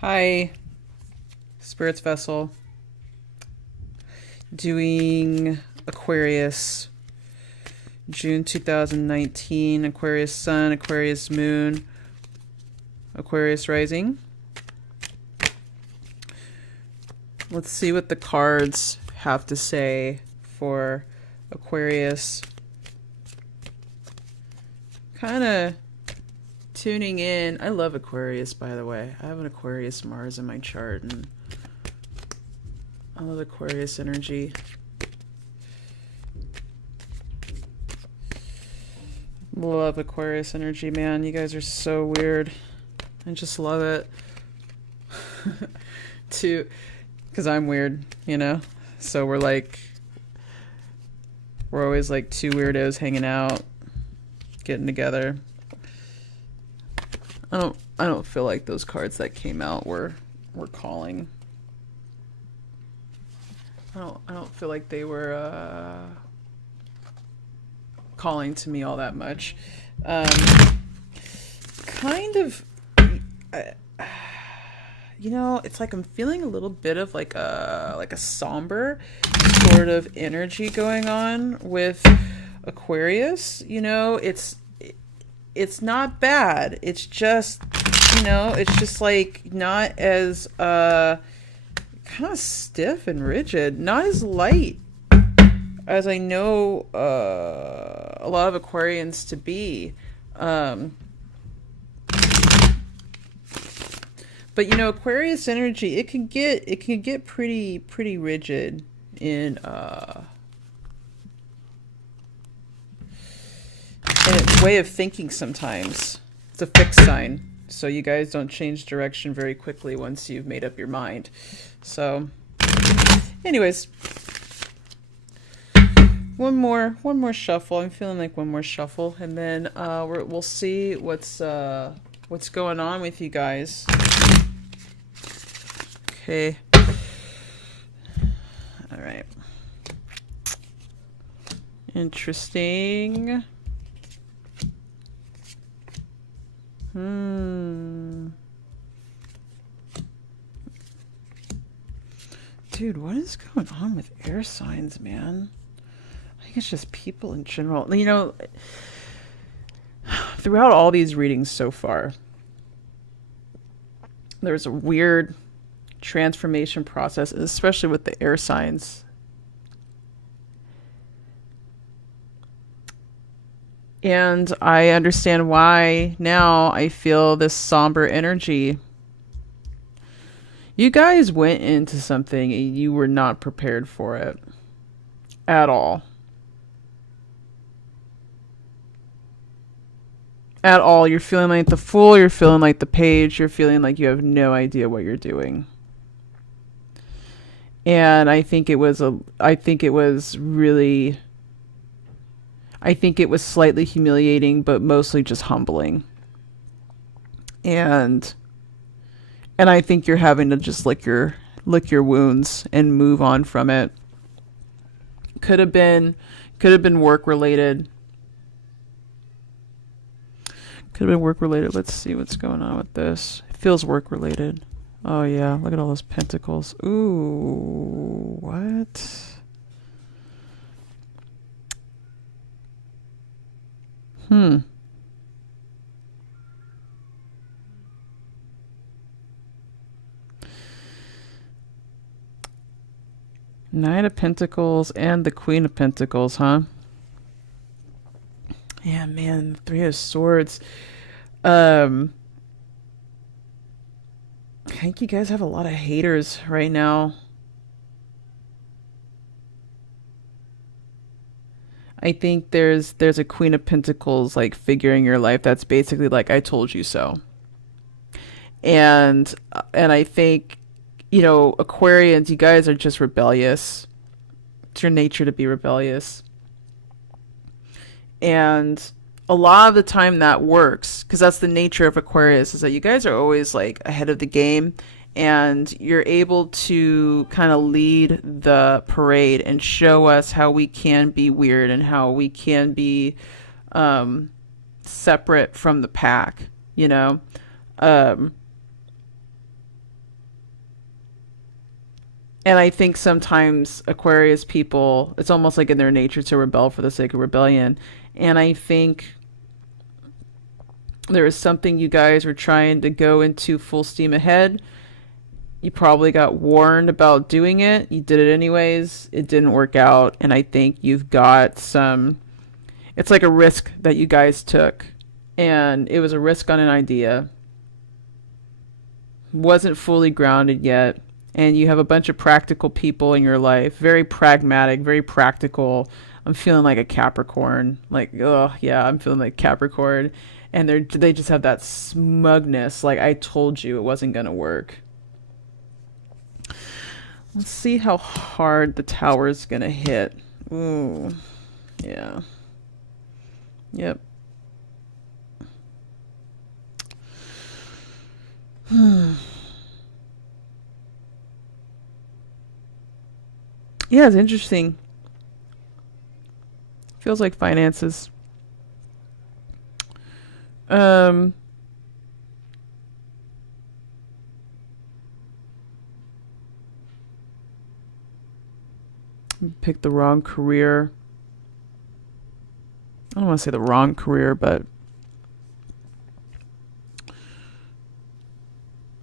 Hi, Spirits Vessel. Doing Aquarius, June 2019. Aquarius Sun, Aquarius Moon, Aquarius Rising. Let's see what the cards have to say for Aquarius. Kind of tuning in. I love Aquarius, by the way. I have an Aquarius Mars in my chart, and I love Aquarius energy. Love Aquarius energy, man. You guys are so weird. I just love it. Too, because I'm weird, you know? So we're always like two weirdos hanging out, getting together. I don't feel like those cards that came out were calling. I don't feel like they were calling to me all that much. Kind of, it's like I'm feeling a little bit of like a somber sort of energy going on with Aquarius. It's not bad. It's just, it's just like not as kind of stiff and rigid, not as light as I know a lot of Aquarians to be. But Aquarius energy, it can get pretty rigid in its way of thinking sometimes. It's a fixed sign, so you guys don't change direction very quickly once you've made up your mind. So, anyways, one more shuffle. I'm feeling like one more shuffle, and then we'll see what's going on with you guys. Okay. All right. Interesting. Dude, what is going on with air signs, man? I think it's just people in general. Throughout all these readings so far, there's a weird transformation process, especially with the air signs. And I understand why now I feel this somber energy. You guys went into something and you were not prepared for it at all. At all. You're feeling like the Fool, you're feeling like the Page, you're feeling like you have no idea what you're doing. And I think it was slightly humiliating, but mostly just humbling. And I think you're having to just lick your wounds and move on from it. Could have been work related. Let's see what's going on with this. It feels work related. Oh yeah, look at all those pentacles. Ooh, what? Knight of Pentacles and the Queen of Pentacles, huh? Yeah, man, Three of Swords. I think you guys have a lot of haters right now. I think there's a Queen of Pentacles like figure in your life that's basically like, I told you so. And I think, Aquarians, you guys are just rebellious. It's your nature to be rebellious. And a lot of the time that works, because that's the nature of Aquarius, is that you guys are always like ahead of the game, and you're able to kind of lead the parade and show us how we can be weird and how we can be separate from the pack, And I think sometimes Aquarius people, it's almost like in their nature to rebel for the sake of rebellion. And I think there is something you guys were trying to go into full steam ahead. You probably got warned about doing it. You did it anyways. It didn't work out. And I think you've got some, it's like a risk that you guys took. And it was a risk on an idea. Wasn't fully grounded yet. And you have a bunch of practical people in your life. Very pragmatic, very practical. I'm feeling like a Capricorn. Like, oh, yeah, I'm feeling like Capricorn. And they just have that smugness. Like, I told you it wasn't going to work. Let's see how hard the tower is going to hit. Ooh. Yeah. Yep. Yeah, it's interesting. Feels like finances. Picked the wrong career. I don't want to say the wrong career, but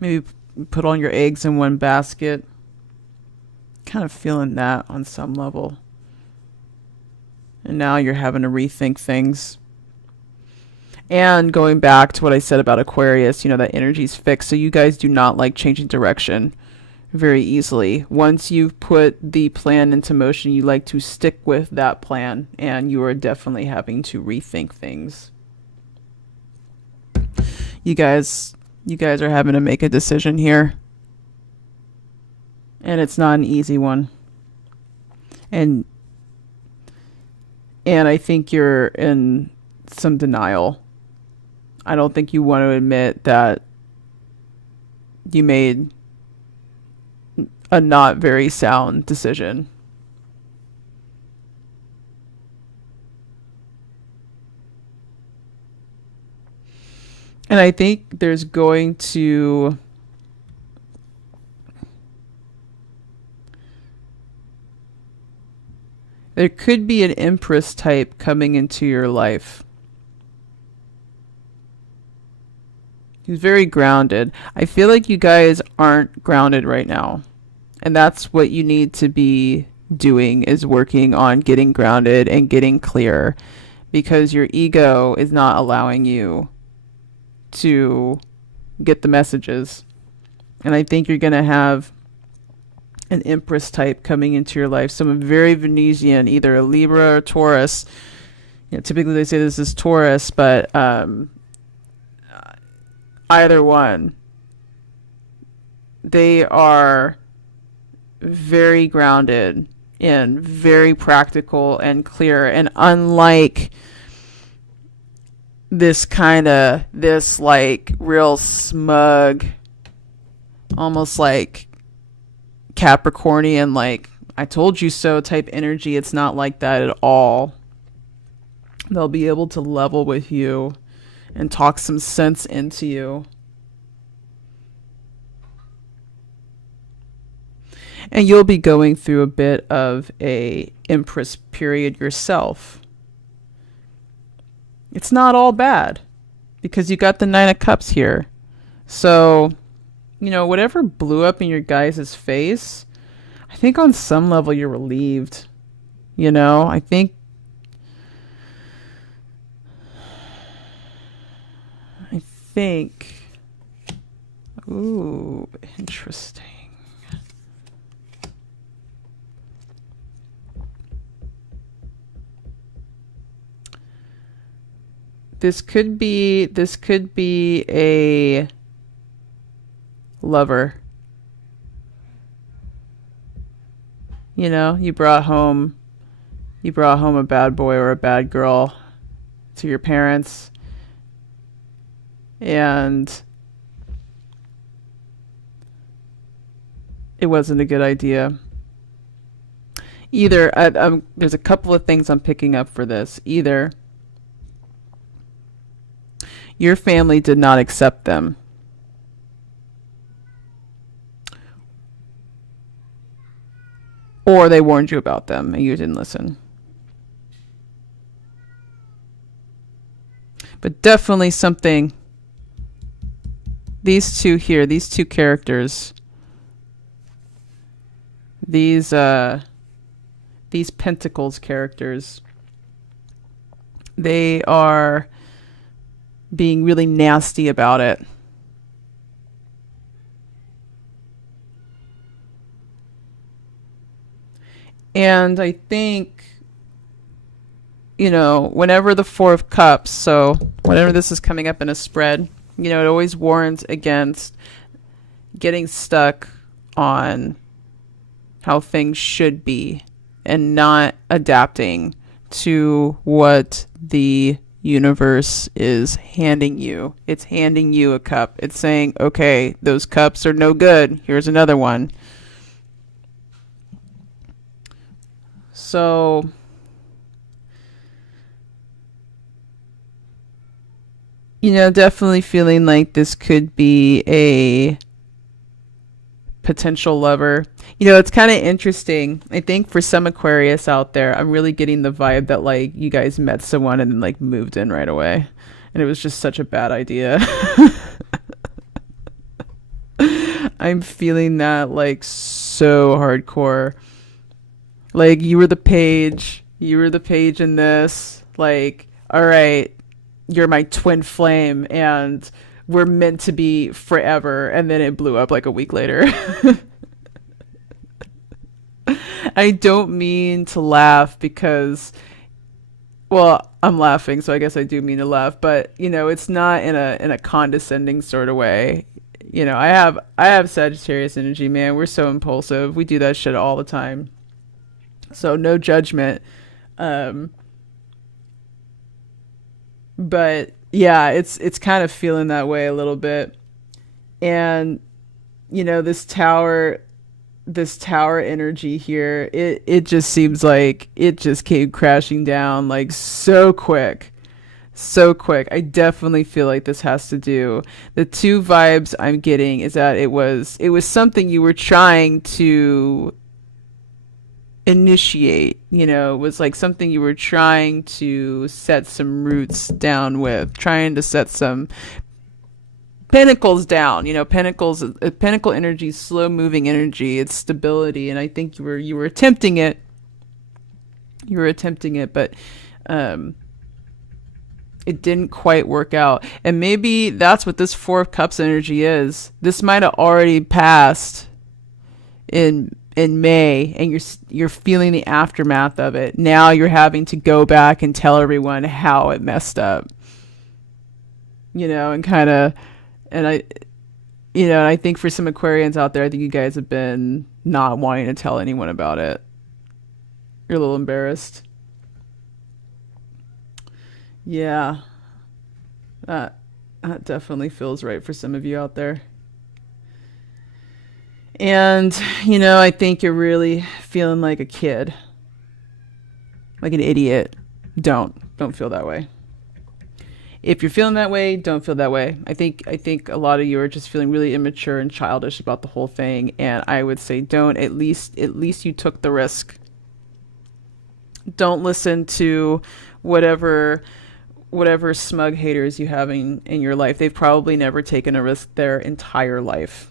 maybe put all your eggs in one basket. Kind of feeling that on some level. And now you're having to rethink things. And going back to what I said about Aquarius, that energy's fixed. So you guys do not like changing direction very easily. Once you've put the plan into motion, you like to stick with that plan, and you are definitely having to rethink things. You guys are having to make a decision here, and it's not an easy one. And I think you're in some denial. I don't think you want to admit that you made a not very sound decision. And I think there could be an Empress type coming into your life. He's very grounded. I feel like you guys aren't grounded right now. And that's what you need to be doing, is working on getting grounded and getting clear, because your ego is not allowing you to get the messages. And I think you're going to have an Empress type coming into your life. Someone very Venusian, either a Libra or Taurus. Typically they say this is Taurus, but either one. They are very grounded and very practical and clear, and unlike this like real smug, almost like Capricornian, like I told you so type energy, it's not like that at all. They'll be able to level with you and talk some sense into you. And you'll be going through a bit of a Empress period yourself. It's not all bad, because you got the Nine of Cups here. So, whatever blew up in your guys' face, I think on some level you're relieved. I think ooh, interesting. This could be a lover. You brought home a bad boy or a bad girl to your parents, and it wasn't a good idea. Either there's a couple of things I'm picking up for this. Either your family did not accept them, Or they warned you about them and you didn't listen. But definitely something, these two here, these two characters, these Pentacles characters, they are being really nasty about it. And I think, you know, whenever the Four of Cups, so whenever this is coming up in a spread, you know, it always warns against getting stuck on how things should be and not adapting to what the universe is handing you. It's handing you a cup. It's saying, okay, those cups are no good. Here's another one. So you know, definitely feeling like this could be a potential lover. You know, it's kind of interesting. I think for some Aquarius out there, I'm really getting the vibe that like you guys met someone and then like moved in right away. And it was just such a bad idea. I'm feeling that like so hardcore. Like you were the page in this. Like, all right, you're my twin flame and we're meant to be forever. And then it blew up like a week later. I don't mean to laugh because, well, I'm laughing, so I guess I do mean to laugh, but you know, it's not in a condescending sort of way. You know, I have Sagittarius energy, man. We're so impulsive. We do that shit all the time. So no judgment. But yeah, it's kind of feeling that way a little bit. And you know, this tower energy here, it just seems like it just came crashing down like so quick. So quick. I definitely feel like this has to do. The two vibes I'm getting is that it was something you were trying to initiate, you know, it was like something you were trying to set some roots down with, trying to set some pinnacles down. You know, pinnacle energy, slow moving energy, it's stability, and I think you were attempting it. But it didn't quite work out. And maybe that's what this Four of Cups energy is. This might have already passed in May, and you're feeling the aftermath of it. Now you're having to go back and tell everyone how it messed up. You know, and kind of, and I think for some Aquarians out there, I think you guys have been not wanting to tell anyone about it. You're a little embarrassed. Yeah, that definitely feels right for some of you out there. And, you know, I think you're really feeling like a kid, like an idiot. Don't feel that way. If you're feeling that way, don't feel that way. I think a lot of you are just feeling really immature and childish about the whole thing, and I would say don't. At least you took the risk. Don't listen to whatever smug haters you have in your life. They've probably never taken a risk their entire life.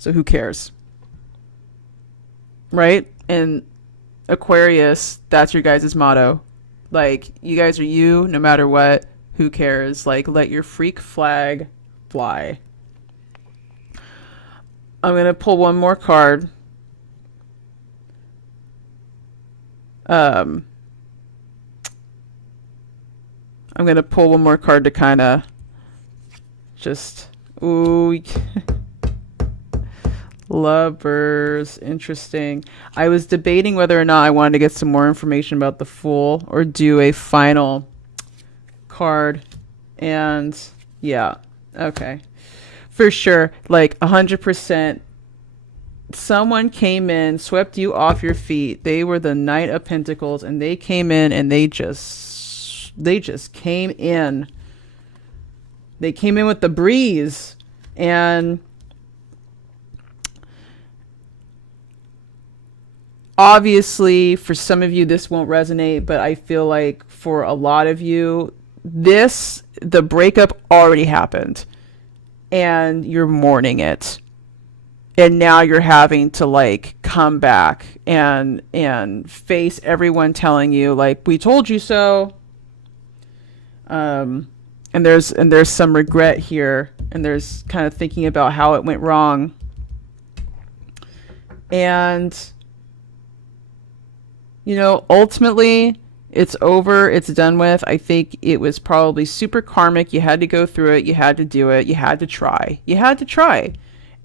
So who cares? Right? And Aquarius, that's your guys' motto. Like, you guys are you, no matter what. Who cares? Like, let your freak flag fly. I'm going to pull one more card. I'm going to pull one more card to kind of just... Ooh... Lovers, interesting. I was debating whether or not I wanted to get some more information about the Fool or do a final card. And yeah, okay. For sure, like 100%. Someone came in, swept you off your feet. They were the Knight of Pentacles, and they came in and they just came in. They came in with the breeze. And obviously for some of you this won't resonate, but I feel like for a lot of you, the breakup already happened and you're mourning it. And now you're having to like come back and face everyone telling you like, we told you so. And there's some regret here, and there's kind of thinking about how it went wrong. And ultimately it's over, it's done with. I think it was probably super karmic. You had to go through it, you had to do it, you had to try.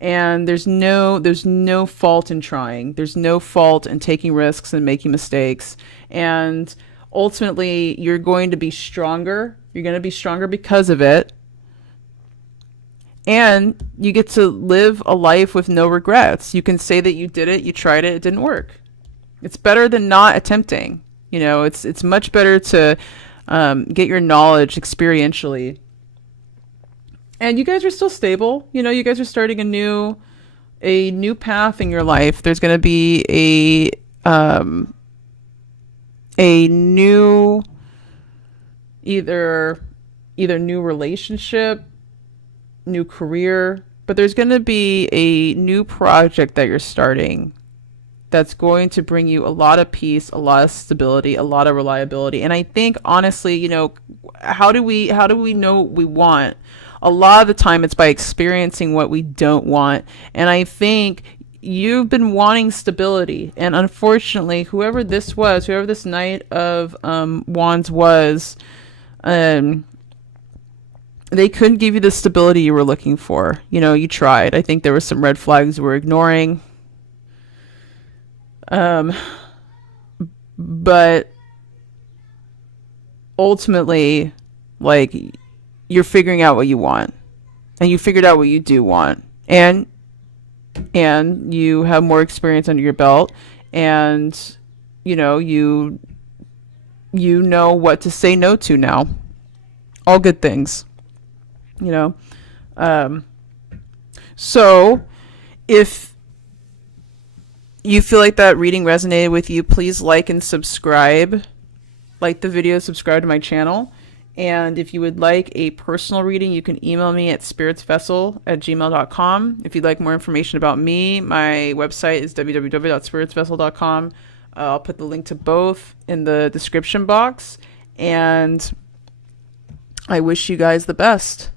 And there's no fault in trying. There's no fault in taking risks and making mistakes. And ultimately, you're going to be stronger. You're going to be stronger because of it. And you get to live a life with no regrets. You can say that you did it, you tried it, it didn't work. It's better than not attempting. It's much better to get your knowledge experientially. And you guys are still stable. You guys are starting a new path in your life. There's going to be a new either new relationship, new career, but there's going to be a new project that you're starting that's going to bring you a lot of peace, a lot of stability, a lot of reliability. And I think honestly, how do we know what we want? A lot of the time it's by experiencing what we don't want. And I think you've been wanting stability. And unfortunately, whoever this Knight of Wands was, they couldn't give you the stability you were looking for. You tried. I think there were some red flags you were ignoring. But ultimately, like, you're figuring out what you want, and you figured out what you do want, and you have more experience under your belt, and you know what to say no to now. All good things, so if you feel like that reading resonated with you, please like and subscribe. Like the video, subscribe to my channel. And if you would like a personal reading, you can email me at spiritsvessel@gmail.com. If you'd like more information about me, my website is www.spiritsvessel.com. I'll put the link to both in the description box. And I wish you guys the best.